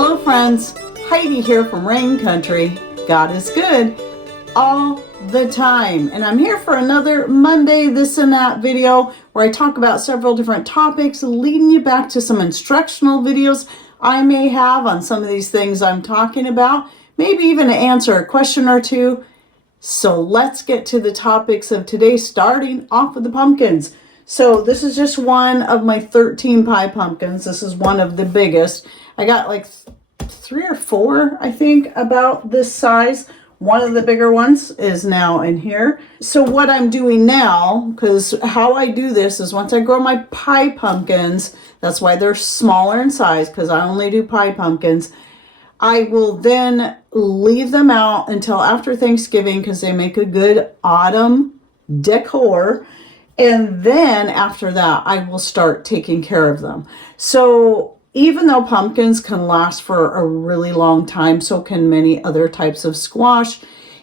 Hello friends, Heidi here from Rain Country. God is good all the time. And I'm here for another Monday this and that video where I talk about several different topics, leading you back to some instructional videos I may have on some of these things I'm talking about, maybe even to answer a question or two. So let's get to the topics of today, starting off with the pumpkins. So this is just one of my 13 pie pumpkins. This is one of the biggest. I got like 3 or 4, I think, about this size. One of the bigger ones is now in here. So what I'm doing now, because how I do this is once I grow my pie pumpkins, that's why they're smaller in size, because I only do pie pumpkins. I will then leave them out until after Thanksgiving because they make a good autumn decor. And then after that, I will start taking care of them. So even though pumpkins can last for a really long time, so can many other types of squash.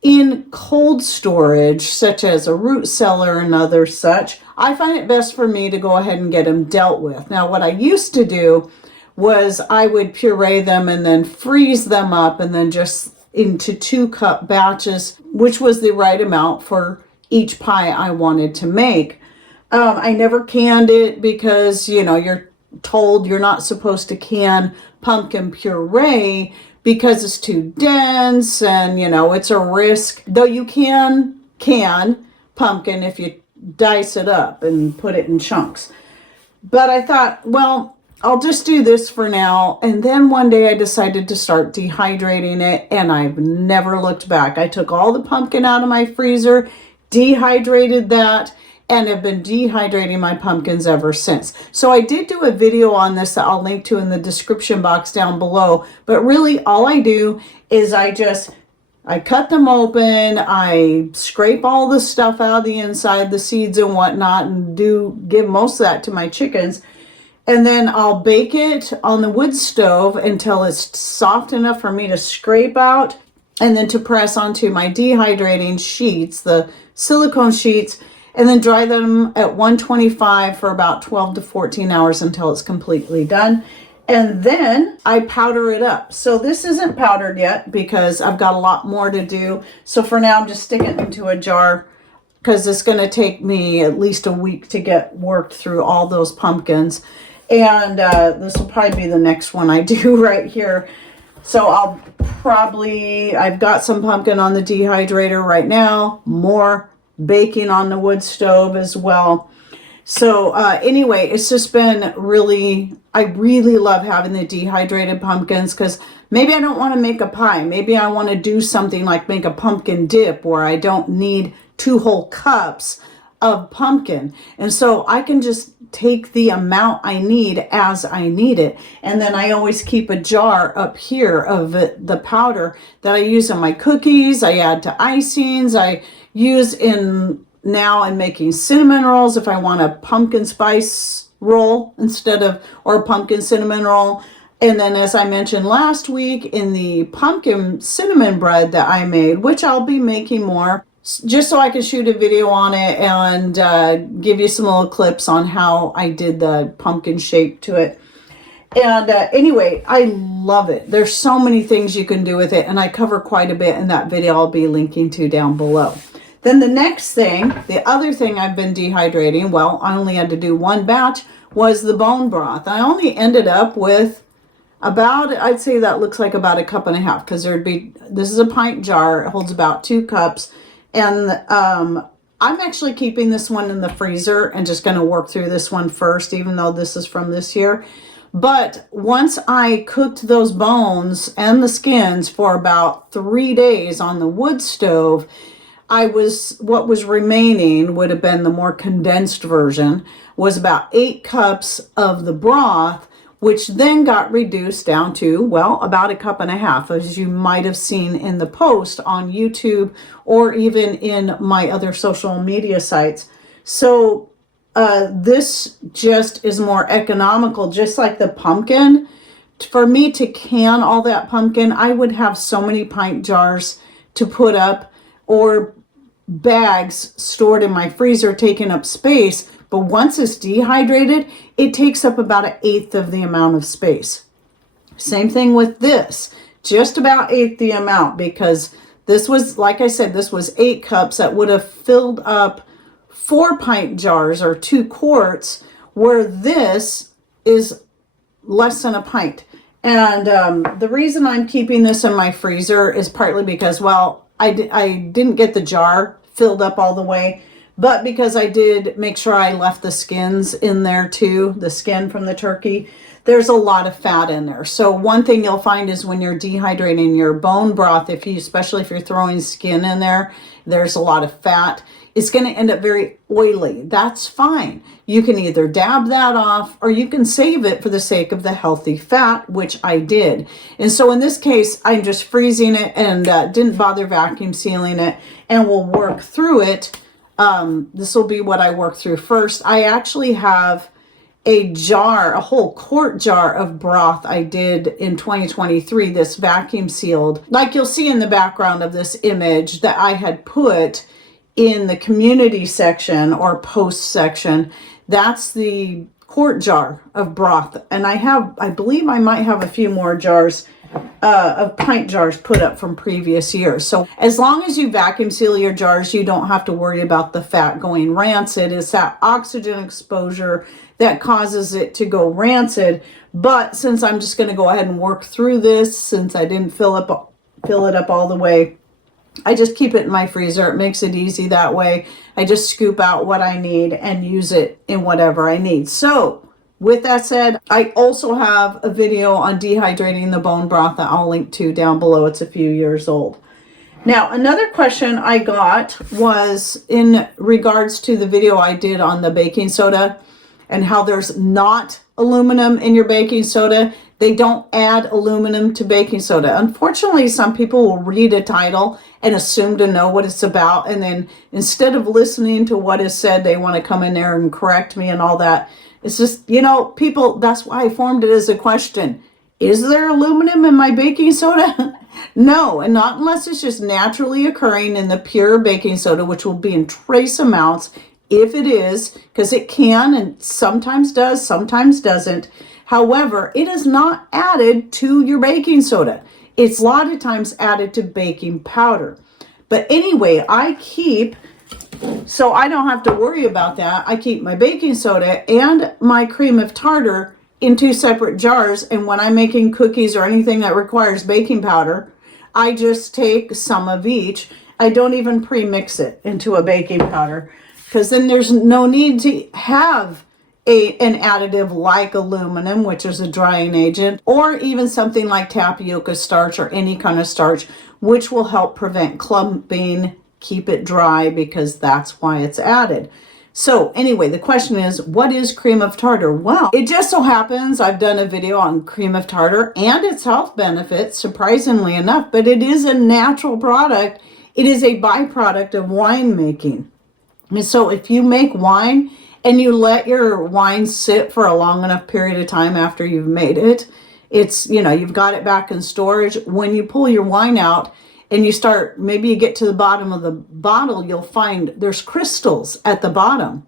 In cold storage, such as a root cellar and other such, I find it best for me to go ahead and get them dealt with. Now, what I used to do was I would puree them and then freeze them up and then just into 2-cup batches, which was the right amount for each pie I wanted to make. I never canned it because, you're told you're not supposed to can pumpkin puree because it's too dense and, it's a risk. Though you can pumpkin if you dice it up and put it in chunks. But I thought, well, I'll just do this for now. And then one day I decided to start dehydrating it, and I've never looked back. I took all the pumpkin out of my freezer, dehydrated that, and have been dehydrating my pumpkins ever since. So I did do a video on this that I'll link to in the description box down below. But really all I do is I cut them open, I scrape all the stuff out of the inside, the seeds and whatnot, and give most of that to my chickens. And then I'll bake it on the wood stove until it's soft enough for me to scrape out and then to press onto my dehydrating sheets, the silicone sheets, and then dry them at 125 for about 12 to 14 hours until it's completely done. And then I powder it up. So this isn't powdered yet because I've got a lot more to do. So for now, I'm just sticking it into a jar because it's going to take me at least a week to get worked through all those pumpkins. And this will probably be the next one I do right here. So I've got some pumpkin on the dehydrator right now, more baking on the wood stove as well. So anyway, it's just been I really love having the dehydrated pumpkins because maybe I don't want to make a pie. Maybe I want to do something like make a pumpkin dip where I don't need 2 whole cups of pumpkin. And so I can just take the amount I need as I need it. And then I always keep a jar up here of the powder that I use in my cookies. I add to icings. I use now in making cinnamon rolls if I want a pumpkin spice roll or a pumpkin cinnamon roll. And then as I mentioned last week, in the pumpkin cinnamon bread that I made, which I'll be making more, just so I can shoot a video on it and give you some little clips on how I did the pumpkin shape to it. And anyway, I love it. There's so many things you can do with it, and I cover quite a bit in that video I'll be linking to down below. Then the next thing, the other thing I've been dehydrating, well, I only had to do one batch, was the bone broth. I only ended up with I'd say that looks like about 1.5 cups because this is a pint jar. It holds about 2 cups. And I'm actually keeping this one in the freezer and just going to work through this one first, even though this is from this year. But once I cooked those bones and the skins for about 3 days on the wood stove, what was remaining would have been the more condensed version, was about 8 cups of the broth, which then got reduced down to, well, about 1.5 cups, as you might have seen in the post on YouTube or even in my other social media sites. So this just is more economical, just like the pumpkin. For me to can all that pumpkin, I would have so many pint jars to put up or bags stored in my freezer taking up space. But once it's dehydrated, it takes up about 1/8 of the amount of space. Same thing with this, just about ate the amount, because this was, like I said, this was 8 cups that would have filled up 4 pint jars or 2 quarts, where this is less than a pint. And the reason I'm keeping this in my freezer is partly because, well, I didn't get the jar filled up all the way, but because I did make sure I left the skins in there too, the skin from the turkey. There's a lot of fat in there. So one thing you'll find is when you're dehydrating your bone broth, especially if you're throwing skin in there, there's a lot of fat. It's going to end up very oily. That's fine. You can either dab that off or you can save it for the sake of the healthy fat, which I did. And so in this case, I'm just freezing it and didn't bother vacuum sealing it, and we'll work through it. This will be what I work through first. I actually have a whole quart jar of broth I did in 2023, this vacuum sealed, like you'll see in the background of this image, that I had put in the community section or post section. That's the quart jar of broth. And I believe I might have a few more jars of pint jars put up from previous years. So as long as you vacuum seal your jars, you don't have to worry about the fat going rancid. It's that oxygen exposure that causes it to go rancid. But since I'm just going to go ahead and work through this, since I didn't fill it up all the way, I just keep it in my freezer. It makes it easy that way. I just scoop out what I need and use it in whatever I need. So with that said, I also have a video on dehydrating the bone broth that I'll link to down below. It's a few years old. Now, another question I got was in regards to the video I did on the baking soda and how there's not aluminum in your baking soda. They don't add aluminum to baking soda. Unfortunately, some people will read a title and assume to know what it's about, and then instead of listening to what is said, they want to come in there and correct me and all that. It's just, people, that's why I formed it as a question. Is there aluminum in my baking soda? No, and not unless it's just naturally occurring in the pure baking soda, which will be in trace amounts. If it is, because it can and sometimes does, sometimes doesn't. However, it is not added to your baking soda. It's a lot of times added to baking powder. But anyway, so I don't have to worry about that. I keep my baking soda and my cream of tartar in 2 separate jars. And when I'm making cookies or anything that requires baking powder, I just take some of each. I don't even pre-mix it into a baking powder, because then there's no need to have an additive like aluminum, which is a drying agent, or even something like tapioca starch or any kind of starch, which will help prevent clumping, keep it dry, because that's why it's added. So anyway, the question is, what is cream of tartar? Well, it just so happens I've done a video on cream of tartar and its health benefits, surprisingly enough, but it is a natural product. It is a byproduct of winemaking. And so if you make wine and you let your wine sit for a long enough period of time after you've made it, you've got it back in storage. When you pull your wine out and maybe you get to the bottom of the bottle, you'll find there's crystals at the bottom.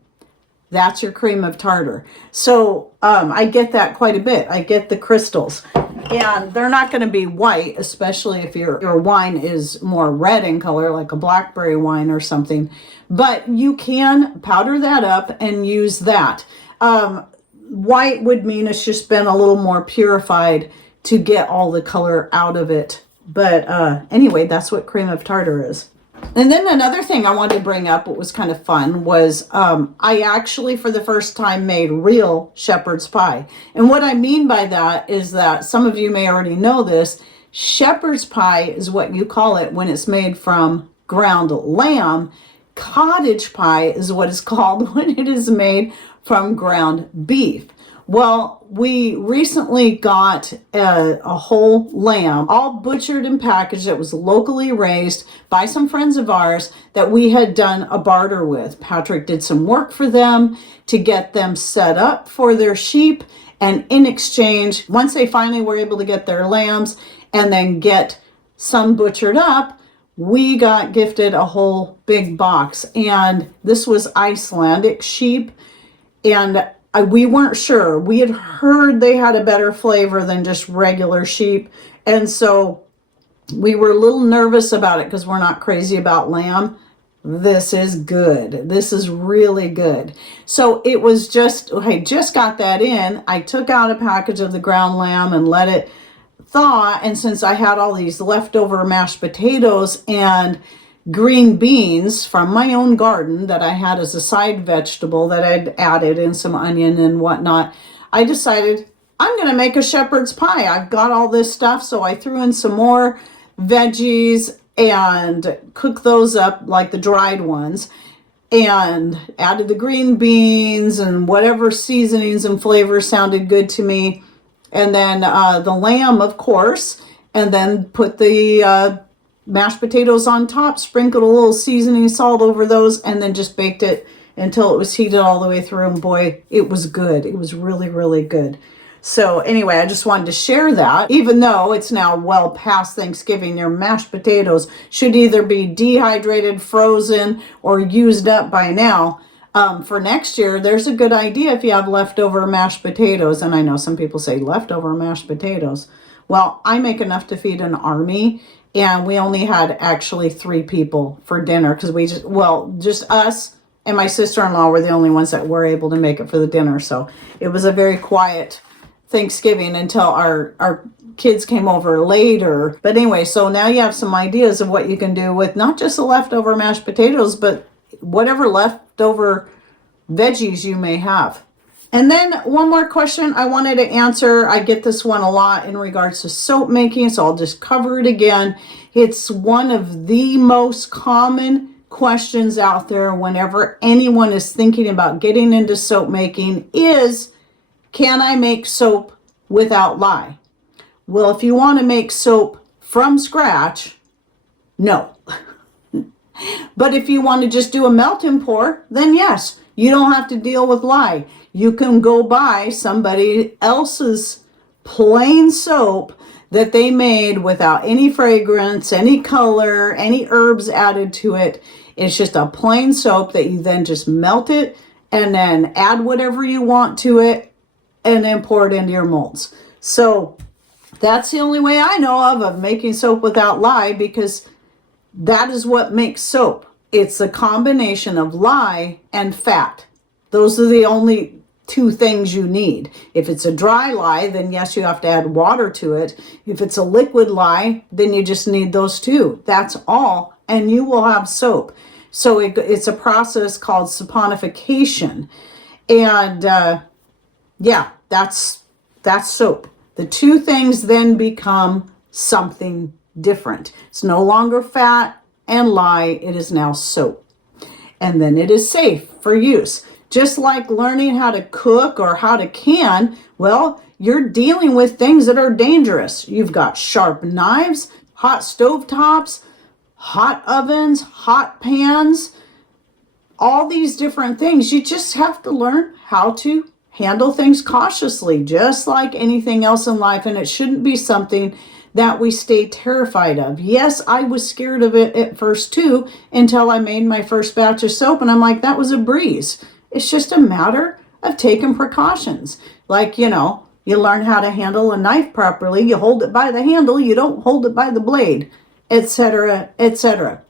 That's your cream of tartar. So I get that quite a bit. I get the crystals. And they're not going to be white, especially if your wine is more red in color, like a blackberry wine or something. But you can powder that up and use that. White would mean it's just been a little more purified to get all the color out of it. But anyway, that's what cream of tartar is. And then another thing I wanted to bring up, what was kind of fun, was I actually for the first time made real shepherd's pie. And what I mean by that is that some of you may already know this. Shepherd's pie is what you call it when it's made from ground lamb. Cottage pie is what it's called when it is made from ground beef. Well, we recently got a whole lamb, all butchered and packaged. It was locally raised by some friends of ours that we had done a barter with. Patrick did some work for them to get them set up for their sheep. And in exchange, once they finally were able to get their lambs and then get some butchered up, we got gifted a whole big box. And this was Icelandic sheep. And we weren't sure. We had heard they had a better flavor than just regular sheep. And so we were a little nervous about it because we're not crazy about lamb. This is good. This is really good. So it was just, I just got that in. I took out a package of the ground lamb and let it thaw. And since I had all these leftover mashed potatoes and green beans from my own garden that I had as a side vegetable that I'd added in some onion and whatnot, I decided I'm going to make a shepherd's pie. I've got all this stuff, so I threw in some more veggies and cooked those up like the dried ones and added the green beans and whatever seasonings and flavors sounded good to me. And then the lamb, of course, and then put the mashed potatoes on top, sprinkled a little seasoning salt over those, and then just baked it until it was heated all the way through. And boy, it was good. It was really, really good. So anyway, I just wanted to share that. Even though it's now well past Thanksgiving, your mashed potatoes should either be dehydrated, frozen, or used up by now. For next year, there's a good idea if you have leftover mashed potatoes. And I know some people say leftover mashed potatoes. Well, I make enough to feed an army. And we only had actually 3 people for dinner because just us and my sister-in-law were the only ones that were able to make it for the dinner. So it was a very quiet Thanksgiving until our kids came over later. But anyway, so now you have some ideas of what you can do with not just the leftover mashed potatoes, but whatever leftover veggies you may have. And then one more question I wanted to answer. I get this one a lot in regards to soap making, so I'll just cover it again. It's one of the most common questions out there whenever anyone is thinking about getting into soap making is, can I make soap without lye? Well, if you want to make soap from scratch, no. But if you want to just do a melt and pour, then yes, you don't have to deal with lye. You can go buy somebody else's plain soap that they made without any fragrance, any color, any herbs added to it. It's just a plain soap that you then just melt it and then add whatever you want to it and then pour it into your molds. So that's the only way I know of making soap without lye, because that is what makes soap. It's a combination of lye and fat. Those are the only 2 things you need. If it's a dry lye, then yes, you have to add water to it. If it's a liquid lye, then you just need those 2. That's all, and you will have soap. So it's a process called saponification. And yeah, that's soap. The 2 things then become something different. It's no longer fat and lye. It is now soap. And then it is safe for use. Just like learning how to cook or how to can, well, you're dealing with things that are dangerous. You've got sharp knives, hot stove tops, hot ovens, hot pans, all these different things. You just have to learn how to handle things cautiously, just like anything else in life. And it shouldn't be something that we stay terrified of. Yes, I was scared of it at first too, until I made my first batch of soap. And I'm like, that was a breeze. It's just a matter of taking precautions. Like, you learn how to handle a knife properly. You hold it by the handle. You don't hold it by the blade, etc., etc.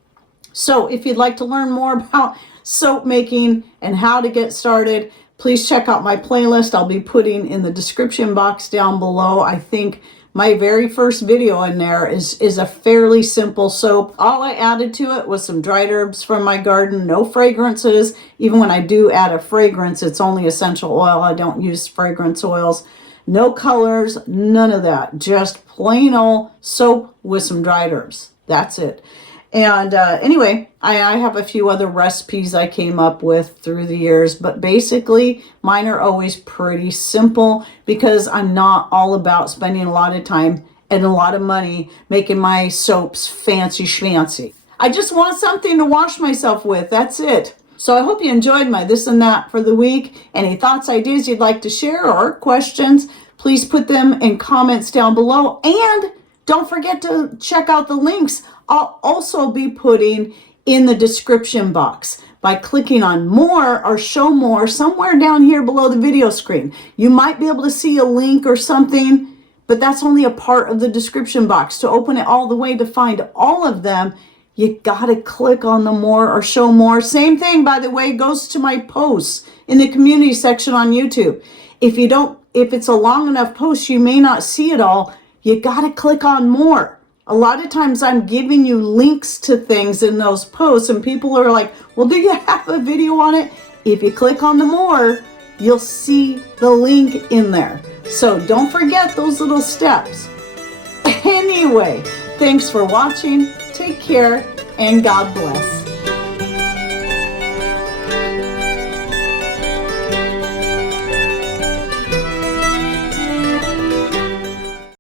So if you'd like to learn more about soap making and how to get started, please check out my playlist. I'll be putting in the description box down below. I think my very first video in there is a fairly simple soap. All I added to it was some dried herbs from my garden, no fragrances. Even when I do add a fragrance, it's only essential oil. I don't use fragrance oils. No colors, none of that. Just plain old soap with some dried herbs. That's it. And anyway, I have a few other recipes I came up with through the years, but basically mine are always pretty simple because I'm not all about spending a lot of time and a lot of money making my soaps fancy schmancy. I just want something to wash myself with. That's it. So I hope you enjoyed my this and that for the week. Any thoughts, ideas you'd like to share or questions, please put them in comments down below. And don't forget to check out the links I'll also be putting in the description box. by clicking on more or show more somewhere down here below the video screen. You might be able to see a link or something, but that's only a part of the description box. To open it all the way to find all of them, you gotta click on the more or show more. Same thing, by the way, goes to my posts in the community section on YouTube. If it's a long enough post, you may not see it all. You gotta click on more. A lot of times I'm giving you links to things in those posts and people are like, well, do you have a video on it? If you click on the more, you'll see the link in there. So don't forget those little steps. Anyway, thanks for watching. Take care and God bless.